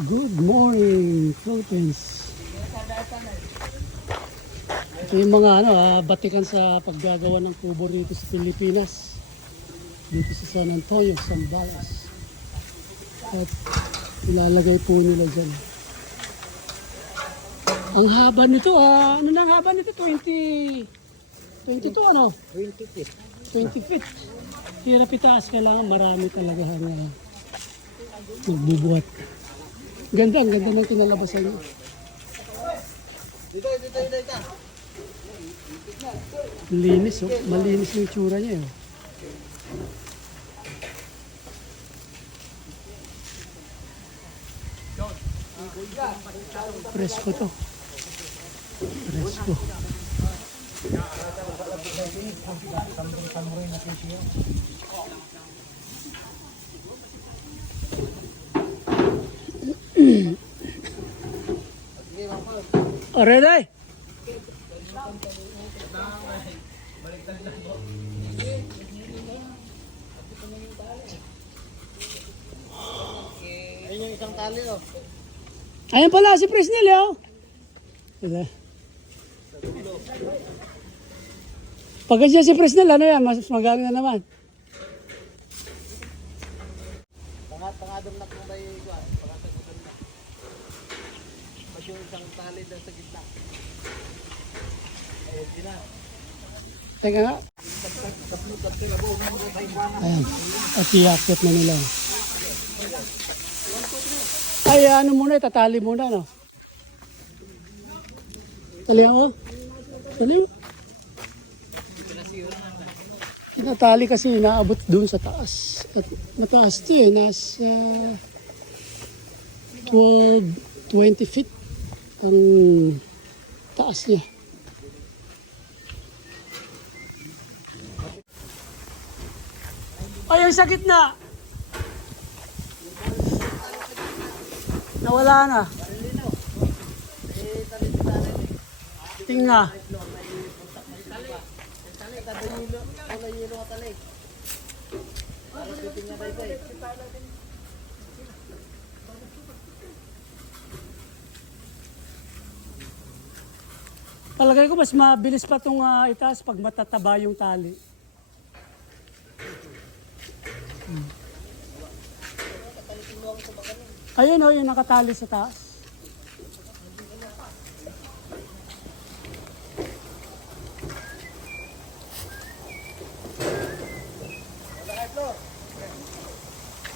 Good morning, Philippines. Ito yung mga ano, ah, batikan sa paggagawa ng kubo rito sa Pilipinas. Dito sa San Antonio, Zambales. At ilalagay po nila dyan. Ang haba nito, ah, ano na ang haba nito? 20, 22 ano? 20 feet. 20 feet. Hirap itaas, kailangan marami talaga ang uh, magbubuhat. Ganda, ang ganda ng kinalabasan niya. Dito, dito, dito. Linis, oh. malinis yung tsura niya. Oh. Presko to. Presko. Alright, Ayun yung isang tali, oh. Ayan pala si Presnel, oh. Diba? Pag siya si Presnel, ano yan? Mas magaling na naman. Pangat, pangadom na kung may iguan. Pangatagudom na. Mas yung tali doon sa gitna. Ayun, di na. Teka nga. Ayan. At iakit na nila. Ay, ano muna, itatali muna, no? Tali mo? Tali mo? Tinatali kasi inaabot doon sa taas. At mataas to eh, nasa 12, 20 feet ang taas niya. Ay, yung sa gitna. Nawala na. Tinga. Tali, kada yelo. Wala yelo ka tali. Para titing na tayo, eh. Palagay ko mas mabilis pa itong itaas pag matataba yung tali. Hmm. Ayun o, yung nakatali sa taas.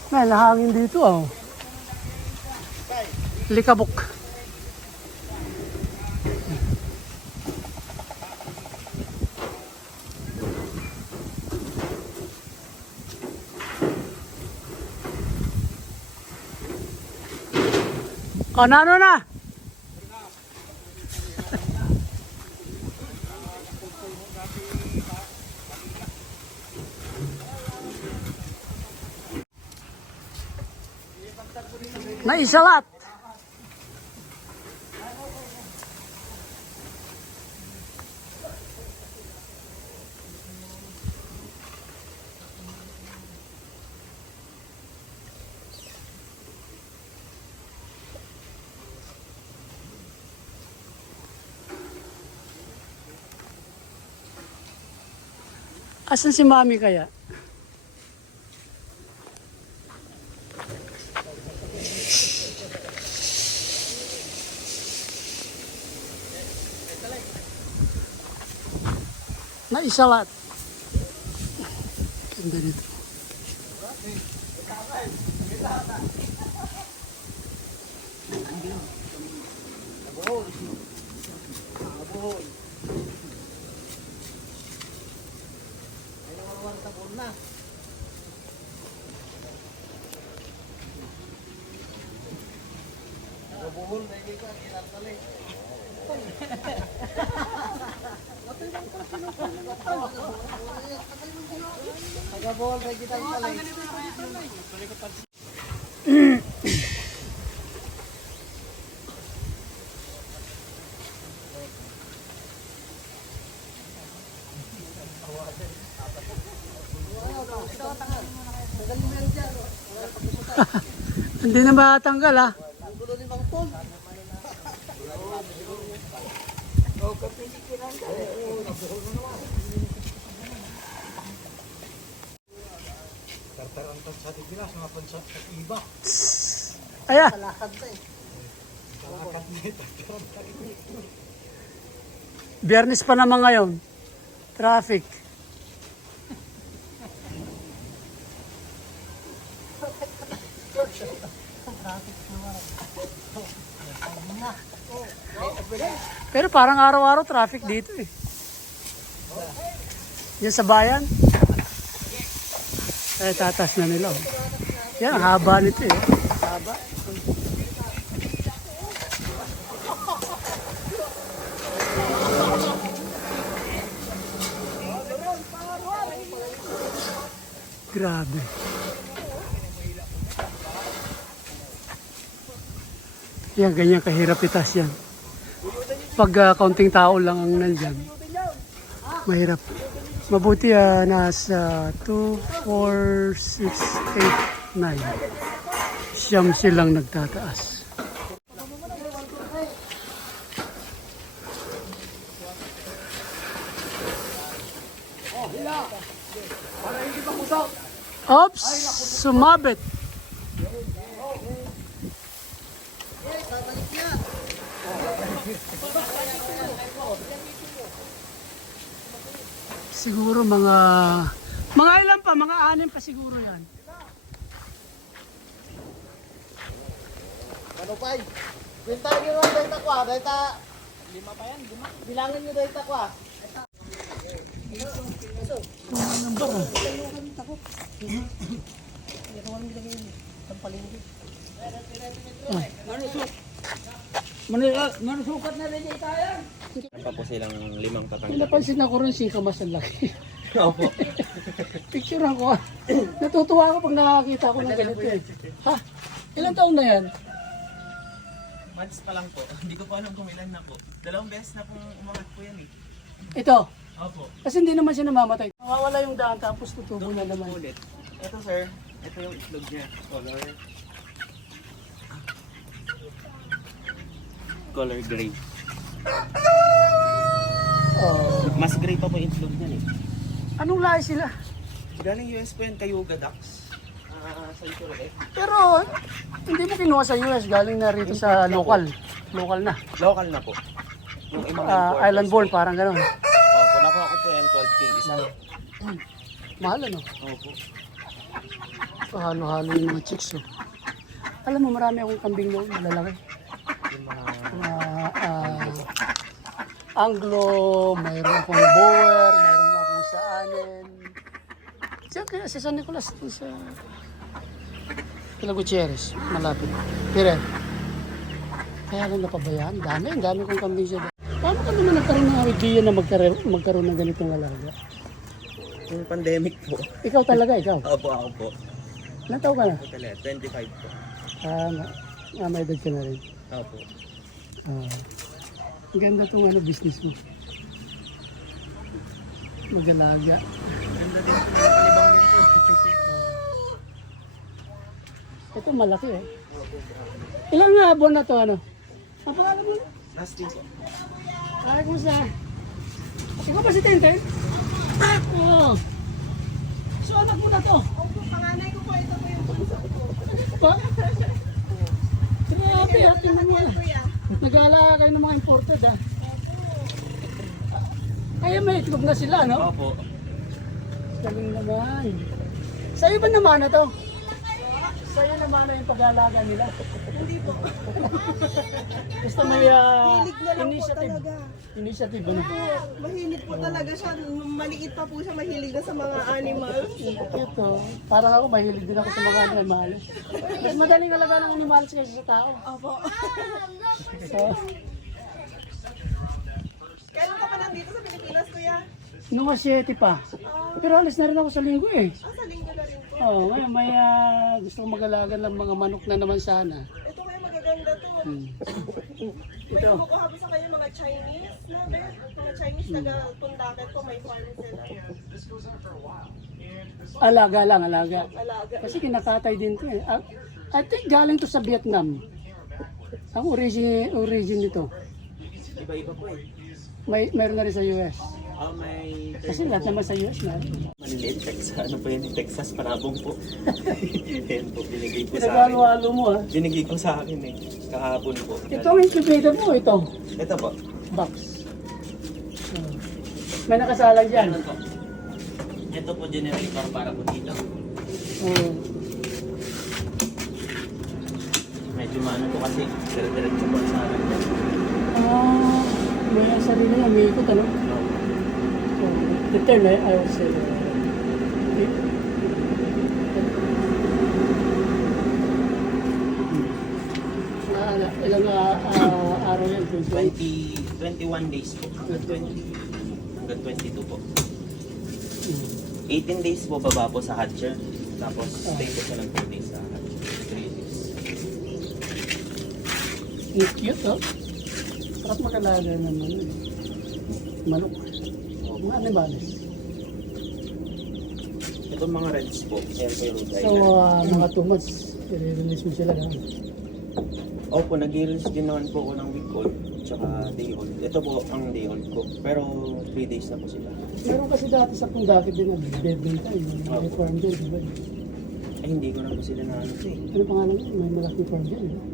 May lahangin dito oh. Likabok. O, nano na? Naisalat. Asan si mami kaya? Naisalat. Ganda nito. Nabuhol. Sa na. Nabuhol, dahil ka, kilat tali. Nagabuhol, dahil kita tali. Hindi na matanggal ah. Tartarantan sa Hindi na ba tanggal ha? Ah. Ayan. Biyernes pa naman ngayon. Traffic. Pero parang araw-araw traffic dito eh. Yan sa bayan. Eh, tatas na nila. oh. Yan, haba nito eh. Haba. Grabe. Yan, ganyan kahirap itas yan. Pag ah, kaunting tao lang ang nandyan, mahirap. Mabuti ah, nasa 2, 4, 6, 8, 9. Siyam silang nagtataas. Oops! Sumabit! Siguro mga... Mga ilan pa? Mga anim pa siguro yan. Ano pa? Kwentahan nyo lang dahil takwa, dahil ta... Lima pa yan, lima. Bilangin nyo dahil takwa. Number ah. Manusukat na rin tayo. pa po silang limang May patanggap. napansin ako rin si Kamas ang laki. Opo. Picturean ko ah. Natutuwa ako pag nakakita ko ng ganito eh. Ha? Ilang taon na yan? Months pa lang po. Hindi ko pa alam kung ilan na po. Dalawang beses na pong umangat po yan eh. Ito. Opo. Kasi hindi naman siya namamatay. Mawawala yung daan tapos tutubo na naman. Ulit. Ito sir, ito yung itlog niya. Color. Color gray. Oh. Mas gray pa po yung itlog niya eh. Anong lahi sila? Galing US po yan, Cayuga Ducks. Sa Ituruet. Pero hindi mo kinuha sa US, galing na rito sa local. Local na. Local na po. Yung importers island born, po. parang gano'n. Opo, nakuha ko po yan 12k isa. Mahal ano? Opo. Halo-halo yung mga chicks oh. Alam mo, marami akong kambing noon, malalaki. Yung mga ah, Anglo, mayroon akong Boer, mayroon akong sa Anen. Kaya sa San Nicolas, sa Kila Gutierrez, malapit. Dire. Kaya lang napabayaan, dami, ang dami kong kambing siya. Paano ka naman nagkaroon ng idea na magkaroon, magkaroon ng ganitong alaga? yung pandemic po. Ikaw talaga, ikaw. Opo, ako po. Ilan taon ka na? Pala, 25 po. Ah, na, ah, may edad ka na rin. Opo. Ah, ang ganda tong ano, business mo. Mag-alaga. Ito malaki eh. Ilang nga buwan na to ano? Ang pangalan mo? Last week. Ay, kumusta? Ikaw ba si Tenten? Oo. So anak mo na to? Opo, panganay ko po. Ito po yung bunso ko. Ano ba? Grabe, ah, tingnan mo. Kuya. Nag-aalaga kayo ng mga imported ah. Kaya may itlog na sila, no? Opo. Galing naman. Sa'yo ba naman na to? Sa'yo naman na yung pag-aalaga nila. Hindi po. Gusto may uh, Hilig niya lang po initiative. talaga. Initiative, ano? Po, mahilig po talaga siya. Maliit pa po siya, mahilig na sa mga animals. Ito, parang ako mahilig din ako sa mga animals. Mas madaling alaga ng animals kaysa sa tao. Opo. So, nandito sa Pilipinas, kuya? nung 7 pa. Pero alis na rin ako sa linggo eh. Ah, sa linggo na rin po. Oo, ngayon may ah, gusto kong mag-alaga ng mga manok na naman sana. Ito kuya, magaganda to. Hmm. May kumukuha po sa kanya mga Chinese na, be. Mga Chinese taga Tundaket po, may farm sila. Alaga lang, alaga. Alaga. Kasi kinakatay din to eh. Ah, I think galing to sa Vietnam. Ang origin, origin nito. Iba-iba po eh. May, meron na rin sa US. Ah, may Kasi lahat naman sa US na. maliliit Texas. Ano po yun? Texas, panabong po. Yan po, binigay po sa akin. Pinagwalo-walo mo ah. Binigay ko sa akin eh. Kahapon po. Ito ang incubator mo, ito. Ito po. Box. Oh. May nakasalang dyan. Ano po? Ito po generator para po dito. Oh. Medyo maano po kasi. Dire-diretso po sa akin. Ah, may ang sarili niya, may ikot ano? No. So, the term I, I would say, uh, it- Ah, ano, ilang ah, ah, araw yan? 28? 20, 21 days po. Hanggang 20. Hanggang 22 po. 18 days po baba po sa hatcher. Tapos stay po siya ng 4 days sa hatcher. 3 days. Ang cute, oh. Sarap makalaga naman. eh. Manok. Mga animales. Ito mga reds po. Yung Rhode So, ah, mga 2 months, i-release mo sila na. Opo, nag-release din naman po ako ng week old. Tsaka day old. Ito po ang day old ko. Pero 3 days na po sila. Meron kasi dati sa Pundakit din na bebenta, yung may farm din, di ba? Ay, hindi ko na po sila na ano po eh. Ano pangalan yun? May malaking farm din, eh. Sa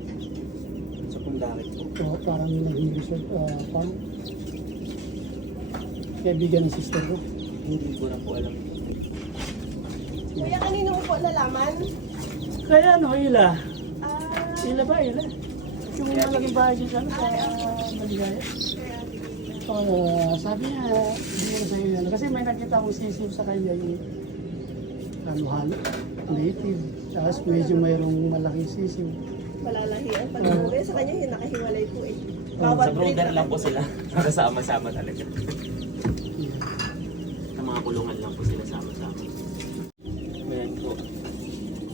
po. So, parang naging resort uh, farm. Kaibigan ng sister ko. Hindi ko na po alam. Kuya, kanino mo po nalaman? Kaya ano, Ila? Ah, Ila ba, Ila? Yung malaking bahay dyan sa ano, sa Maligaya. Uh, sabi niya, hindi mo sa iyo ano. Kasi may nakita akong sisim sa kanya yung ano, halo, native. Tapos medyo mayroong malaking sisim. Malalahian pag umuwi. Sa kanya yung nakahiwalay po eh. Sa breed brother na lang po sila. Kasama-sama talaga. Yeah. Sa mga kulungan lang po sila sama-sama. Ayan po.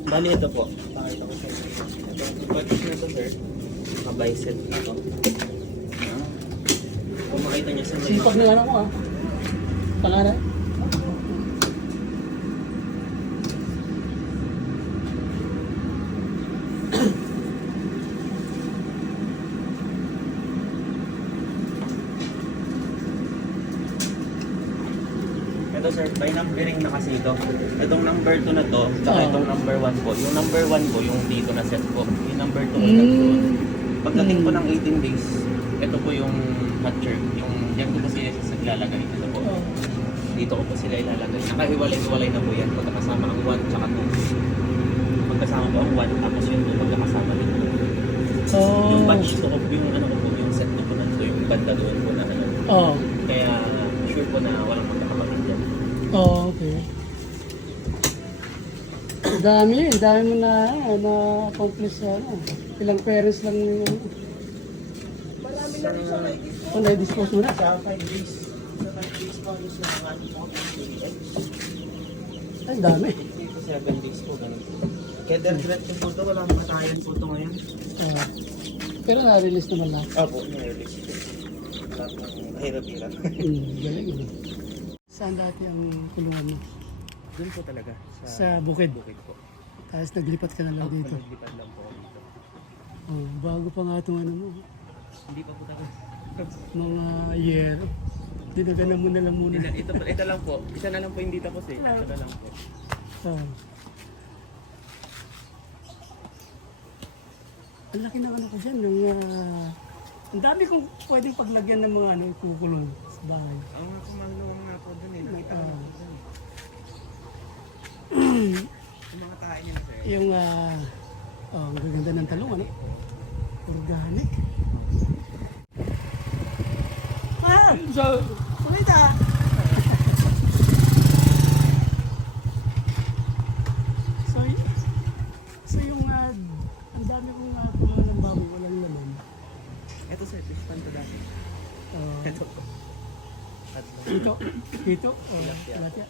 Bali ito po. Pakita ko sa inyo. Ito, purchase na to sir. Mga bicep na to. Ah. Kung makita niyo sa may Sipag ng ano mo ah. Pangalan? Ito sir, by numbering na kasi ito. Itong number 2 na to, tsaka Ah. itong number 1 po. Yung number 1 po, yung dito na set po. Yung number 2 Mm. mm. Pagdating po Mm. ng 18 days, ito po yung hatcher. Yung, yan ko po sila sa naglalagay. Ito po. Oh. Dito ko po sila ilalagay. Nakahiwalay-hiwalay na po yan. Pagkakasama ang 1 tsaka 2. Pagkasama po ang 1, tapos yung 2 pagkakasama din. Oh. Yung batch ko, po, yung ano ko po, yung set na po na ito, yung banda doon po na ano. Oh. Kaya sure po na walang magkakapatid yan. Oh, okay. Dami, ang dami mo na, na accomplish sa ano. Ilang parents lang yung ano. Marami na rin siya gusto. Oh, na-dispose mo na. Sa 5 days, sa 5 days po, mga ano po, Ay, ang dami. 7 days po, ganun po. Kaya dirt ko po ito, walang matayan po ito ngayon. Oh. pero na-release naman lahat. Opo, na-release po. Lahat ng mahirap-hirap. Hmm, galing ano. Saan dati ang kulungan mo? Doon po talaga, sa, Sa bukid. bukid po. Tapos naglipat ka na lang dito. Naglipad lang po dito. Oh, bago pa nga itong ano mo. Hindi pa po talaga. Mga year. Dinaganan mo na lang muna. Ito, ito, ito lang po. Isa na lang po hindi tapos eh. Ito na lang po. Oh. Ang laki ng ano ko dyan, ng, ah, ang dami kong pwedeng paglagyan ng mga ano, kukulong sa bahay. Ang mga kumalungan nga po doon eh. Nakita ko tae niya sir. Yung, ah, oh, ang gaganda ng talong, ano? Organic. Ah! So, wait ah! so, y- so yung, ah, ang dami kong uh, ng baboy, walang laman. Ito sir, fish pan to dati. Ah, Ito po. Ito, ito, oh, tilapia.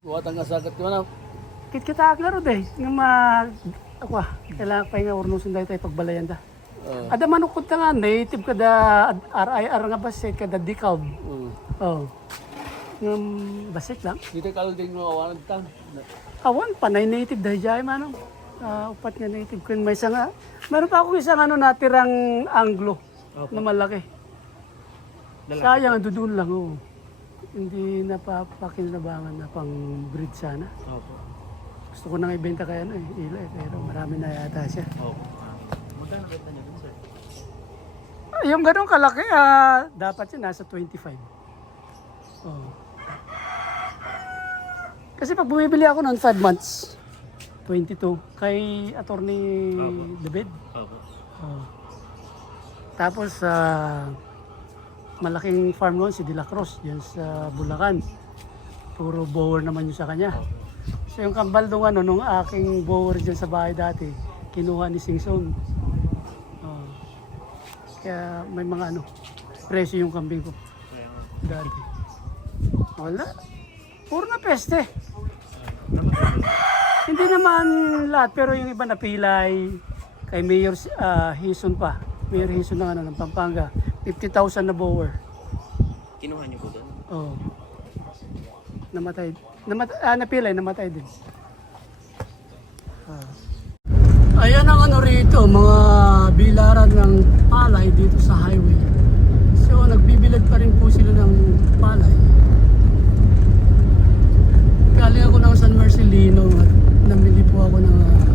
Buhat ang kasagat ko na. Kit-kita klaro deh, nga mag... Ako ah, kailangan pa nga urno sunday tayo pagbalayan da. Uh, Ada manukod ta nga, native kada RIR nga basit, kada decal. Oh. Ngam basit lang. Dito kalting mo awan tang. Awan, panay native dahil jay manong. Ah, upat nga native. Kung may isa nga, meron pa ako isang ano natirang anglo na malaki. Sayang, doon lang oh. Hindi napapakinabangan na pang breed sana. Opo. Gusto ko nang ibenta kaya ano eh, ilo eh, pero marami na yata siya. Opo. Magkano kita niyo dun, sir? Ah, yung ganun kalaki, ah, dapat yun nasa 25. Oh. Kasi pag bumibili ako ng 5 months, 22, kay attorney David. Opo. Oh. Tapos sa malaking farm noon si De La Cruz yan sa Bulacan. Puro bower naman yun sa kanya. So yung kambal nung ano, nung aking bower dyan sa bahay dati, kinuha ni Singson. Oh. Kaya may mga ano, presyo yung kambing ko dati. Wala. Puro na peste. Hindi naman lahat, pero yung iba napilay kay Mayor uh, Hison pa. Mayor Hison ng, ano, ng Pampanga. 50,000 na bower. kinuha niyo po doon? Oh. Namatay. Namat ah, napilay, namatay din. Ah. Ayan ang ano rito, mga bilaran ng palay dito sa highway. So nagbibilad pa rin po sila ng palay. Galing ako ng San Marcelino at namili po ako ng uh,